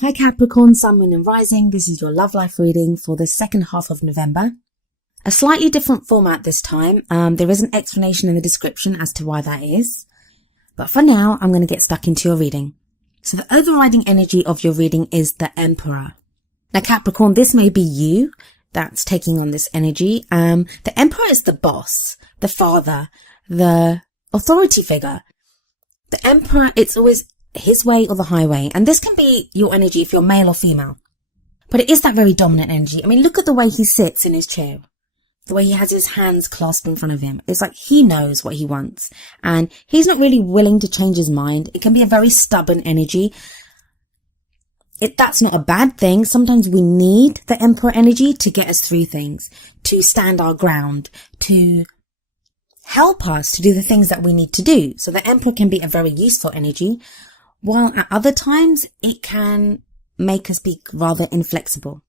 Hi Capricorn, Sun, Moon and Rising. This is your love life reading for the second half of November. A slightly different format this time. There is an explanation in the description as to why that is. But for now, I'm going to get stuck into your reading. So the overriding energy of your reading is the Emperor. Now Capricorn, this may be you that's taking on this energy. The Emperor is the boss, the father, the authority figure. The Emperor, it's always his way or the highway. And this can be your energy if you're male or female. But it is that very dominant energy. I mean, look at the way he sits in his chair. The way he has his hands clasped in front of him. It's like he knows what he wants. And he's not really willing to change his mind. It can be a very stubborn energy. That's not a bad thing. Sometimes we need the Emperor energy to get us through things. To stand our ground. To help us to do the things that we need to do. So the Emperor can be a very useful energy. While at other times, it can make us be rather inflexible.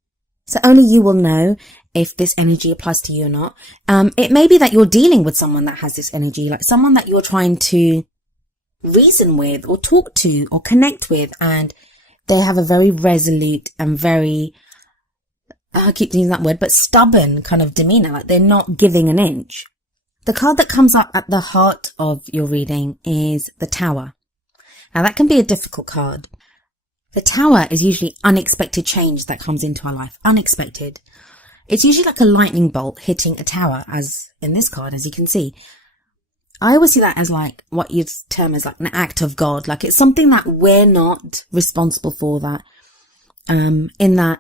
So only you will know if this energy applies to you or not. It may be that you're dealing with someone that has this energy, like someone that you're trying to reason with or talk to or connect with, and they have a very resolute and very, I keep using that word, but stubborn kind of demeanor, like they're not giving an inch. The card that comes up at the heart of your reading is the Tower. Now that can be a difficult card. The Tower is usually unexpected change that comes into our life. Unexpected. It's usually like a lightning bolt hitting a tower, as in this card, as you can see. I always see that as like what you'd term as like an act of God. Like it's something that we're not responsible for, that in that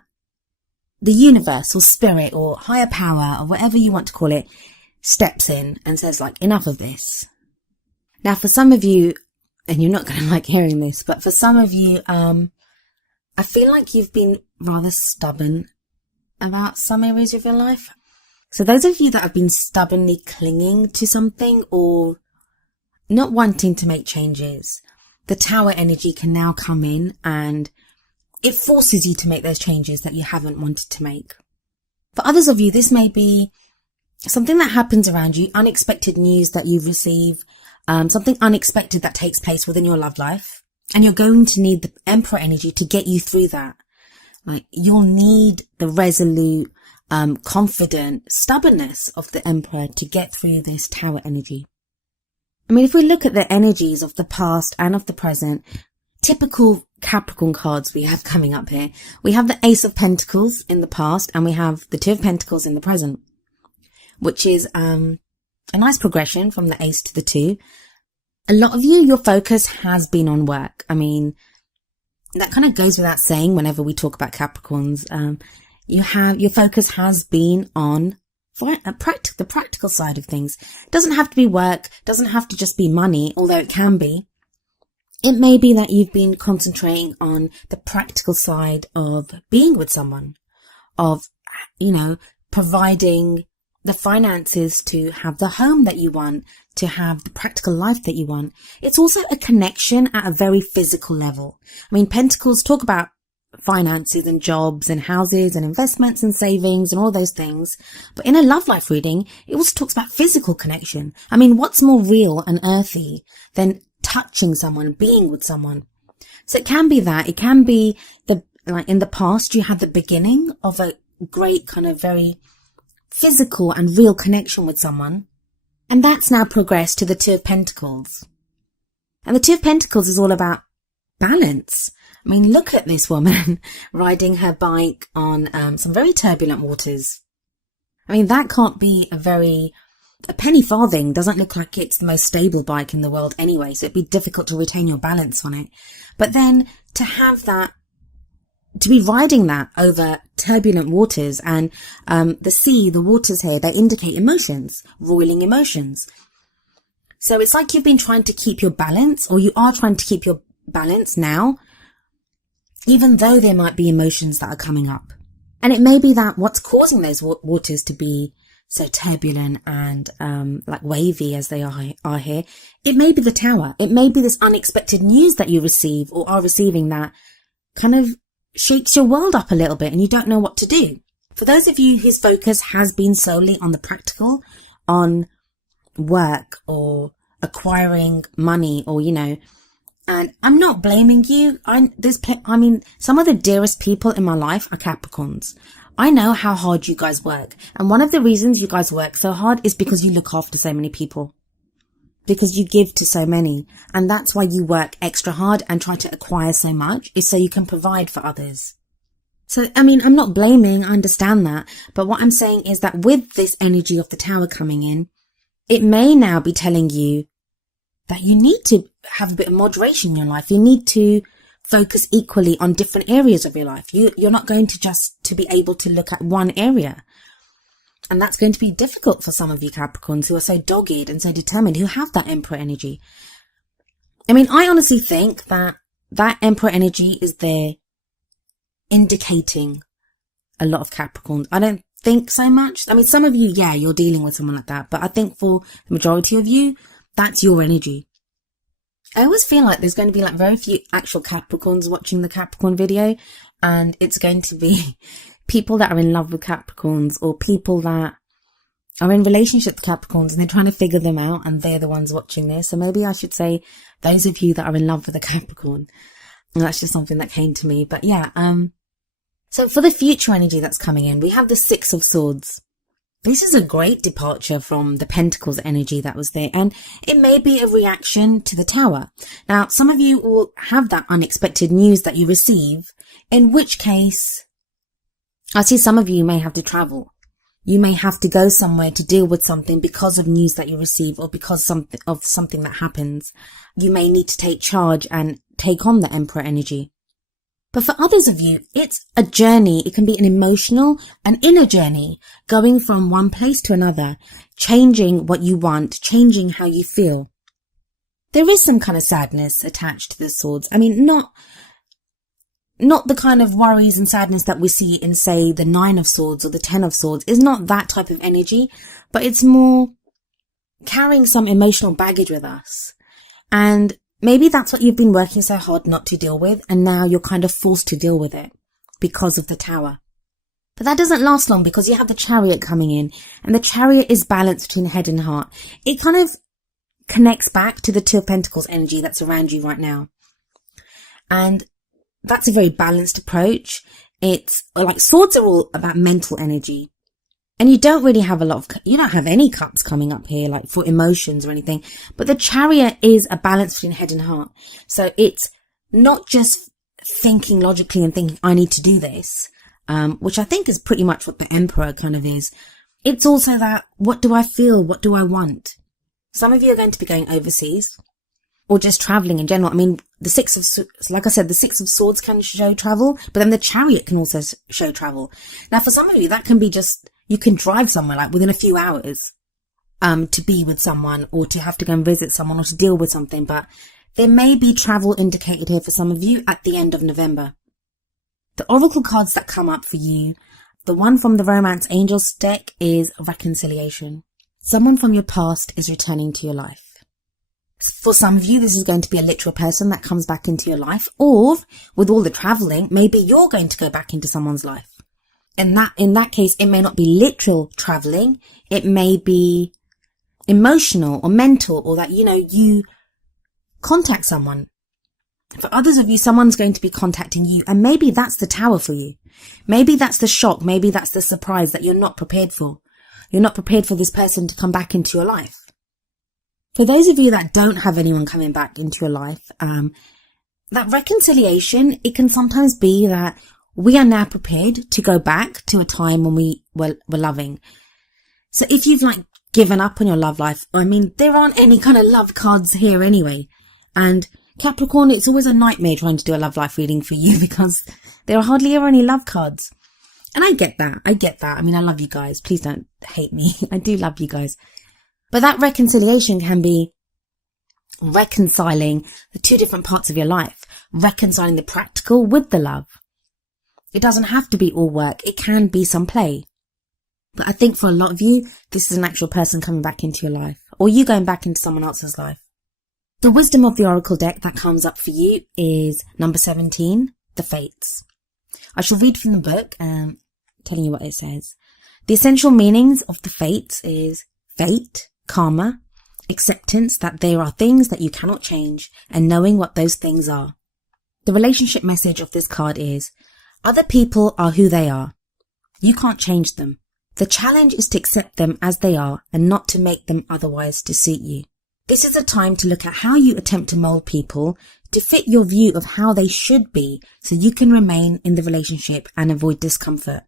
the universe or spirit or higher power or whatever you want to call it steps in and says like, enough of this. Now for some of you, and you're not going to like hearing this, but for some of you, I feel like you've been rather stubborn about some areas of your life. So those of you that have been stubbornly clinging to something or not wanting to make changes, the Tower energy can now come in and it forces you to make those changes that you haven't wanted to make. For others of you, this may be something that happens around you, unexpected news that you receive, something unexpected that takes place within your love life. And you're going to need the Emperor energy to get you through that. Like you'll need the resolute, confident stubbornness of the Emperor to get through this Tower energy. I mean, if we look at the energies of the past and of the present, typical Capricorn cards we have coming up here. We have the Ace of Pentacles in the past and we have the Two of Pentacles in the present, which is a nice progression from the Ace to the Two. A lot of you, your focus has been on work. I mean, that kind of goes without saying whenever we talk about Capricorns. Your focus has been on the practical side of things. It doesn't have to be work, doesn't have to just be money, although it can be. It may be that you've been concentrating on the practical side of being with someone, of, providing the finances to have the home that you want, to have the practical life that you want. It's also a connection at a very physical level. I mean, Pentacles talk about finances and jobs and houses and investments and savings and all those things. But in a love life reading, it also talks about physical connection. I mean, what's more real and earthy than touching someone, being with someone? So it can be that. It can be like in the past, you had the beginning of a great kind of very physical and real connection with someone. And that's now progressed to the Two of Pentacles. And the Two of Pentacles is all about balance. I mean, look at this woman riding her bike on some very turbulent waters. I mean, that can't be a penny farthing doesn't look like it's the most stable bike in the world anyway, so it'd be difficult to retain your balance on it. But then to have that, to be riding that over turbulent waters, and the sea, the waters here, they indicate emotions, roiling emotions. So it's like you've been trying to keep your balance, or you are trying to keep your balance now, even though there might be emotions that are coming up. And it may be that what's causing those waters to be so turbulent and like wavy as they are here, it may be the Tower. It may be this unexpected news that you receive or are receiving that kind of shakes your world up a little bit and you don't know what to do. For those of you whose focus has been solely on the practical, on work or acquiring money or, And I'm not blaming you. Some of the dearest people in my life are Capricorns. I know how hard you guys work. And one of the reasons you guys work so hard is because you look after so many people. Because you give to so many. And that's why you work extra hard and try to acquire so much, is so you can provide for others. So, I'm not blaming, I understand that. But what I'm saying is that with this energy of the Tower coming in, it may now be telling you that you need to have a bit of moderation in your life. You need to focus equally on different areas of your life. You're not going to just to be able to look at one area. And that's going to be difficult for some of you Capricorns who are so dogged and so determined, who have that Emperor energy. I honestly think that Emperor energy is there indicating a lot of Capricorns. I don't think so much. Some of you, yeah, you're dealing with someone like that. But I think for the majority of you, that's your energy. I always feel like there's going to be like very few actual Capricorns watching the Capricorn video, and it's going to be people that are in love with Capricorns, or people that are in relationship with Capricorns and they're trying to figure them out, and they're the ones watching this. So maybe I should say those of you that are in love with a Capricorn. And that's just something that came to me. But yeah, so for the future energy that's coming in, we have the Six of Swords. This is a great departure from the Pentacles energy that was there, and it may be a reaction to the Tower. Now, some of you will have that unexpected news that you receive, in which case, I see some of you may have to travel. You may have to go somewhere to deal with something because of news that you receive, or because of something that happens. You may need to take charge and take on the Emperor energy. But for others of you, it's a journey. It can be an emotional, an inner journey, going from one place to another, changing what you want, changing how you feel. There is some kind of sadness attached to the swords. Not the kind of worries and sadness that we see in, say, the Nine of Swords or the Ten of Swords. It's not that type of energy, but it's more carrying some emotional baggage with us. And maybe that's what you've been working so hard not to deal with, and now you're kind of forced to deal with it because of the Tower. But that doesn't last long, because you have the Chariot coming in, and the Chariot is balanced between head and heart. It kind of connects back to the Two of Pentacles energy that's around you right now. And that's a very balanced approach. It's like swords are all about mental energy. And you don't really have you don't have any cups coming up here, like for emotions or anything. But the Chariot is a balance between head and heart. So it's not just thinking logically and thinking, I need to do this, which I think is pretty much what the Emperor kind of is. It's also that, what do I feel? What do I want? Some of you are going to be going overseas, or just traveling in general. The Six of Swords can show travel, but then the Chariot can also show travel. Now, for some of you, that can be just, you can drive somewhere like within a few hours, to be with someone, or to have to go and visit someone, or to deal with something. But there may be travel indicated here for some of you at the end of November. The Oracle cards that come up for you, the one from the Romance Angels deck is reconciliation. Someone from your past is returning to your life. For some of you, this is going to be a literal person that comes back into your life, or with all the traveling, maybe you're going to go back into someone's life. And in that case, it may not be literal traveling. It may be emotional or mental, or that, you contact someone. For others of you, someone's going to be contacting you, and maybe that's the Tower for you. Maybe that's the shock. Maybe that's the surprise that you're not prepared for. You're not prepared for this person to come back into your life. For those of you that don't have anyone coming back into your life, that reconciliation, it can sometimes be that we are now prepared to go back to a time when we were loving. So if you've given up on your love life, there aren't any kind of love cards here anyway. And Capricorn, it's always a nightmare trying to do a love life reading for you, because there are hardly ever any love cards. And I get that. I love you guys. Please don't hate me. I do love you guys. But that reconciliation can be reconciling the two different parts of your life, reconciling the practical with the love. It doesn't have to be all work. It can be some play. But I think for a lot of you, this is an actual person coming back into your life, or you going back into someone else's life. The wisdom of the Oracle deck that comes up for you is number 17, the Fates. I shall read from the book, telling you what it says. The essential meanings of the Fates is fate, karma, acceptance that there are things that you cannot change, and knowing what those things are. The relationship message of this card is, other people are who they are. You can't change them. The challenge is to accept them as they are and not to make them otherwise to suit you. This is a time to look at how you attempt to mold people to fit your view of how they should be so you can remain in the relationship and avoid discomfort.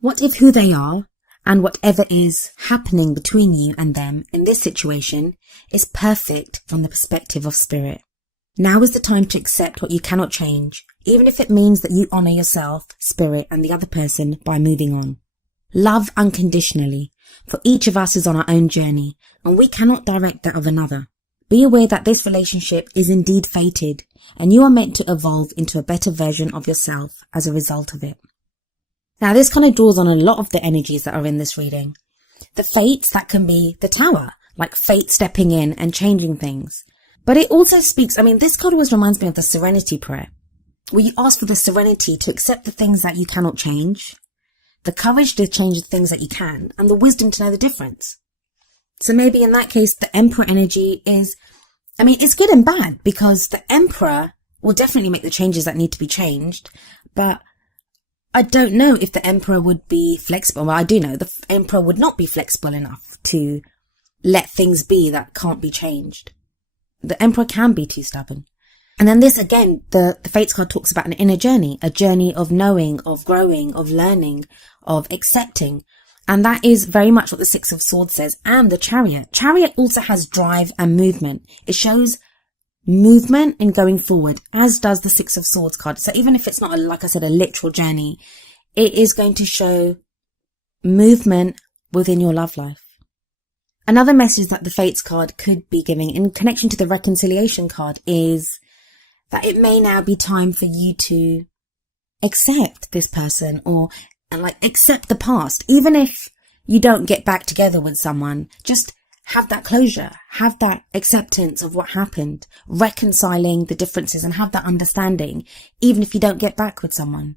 What if who they are and whatever is happening between you and them in this situation is perfect from the perspective of spirit? Now is the time to accept what you cannot change, even if it means that you honor yourself, spirit, and the other person by moving on. Love unconditionally, for each of us is on our own journey, and we cannot direct that of another. Be aware that this relationship is indeed fated, and you are meant to evolve into a better version of yourself as a result of it. Now, this kind of draws on a lot of the energies that are in this reading. The fates, that can be the tower, like fate stepping in and changing things. But it also speaks, this card always reminds me of the serenity prayer, where you ask for the serenity to accept the things that you cannot change, the courage to change the things that you can, and the wisdom to know the difference. So maybe in that case, the Emperor energy is, it's good and bad, because the Emperor will definitely make the changes that need to be changed, but I don't know if the Emperor would be flexible. Well, I do know the Emperor would not be flexible enough to let things be that can't be changed. The Emperor can be too stubborn. And then this again, the Fates card talks about an inner journey, a journey of knowing, of growing, of learning, of accepting. And that is very much what the Six of Swords says, and the Chariot. Chariot also has drive and movement. It shows movement in going forward, as does the Six of Swords card. So even if it's not, like I said, a literal journey, it is going to show movement within your love life. Another message that the Fates card could be giving in connection to the Reconciliation card is that it may now be time for you to accept this person and accept the past. Even if you don't get back together with someone, just have that closure, have that acceptance of what happened, reconciling the differences and have that understanding, even if you don't get back with someone.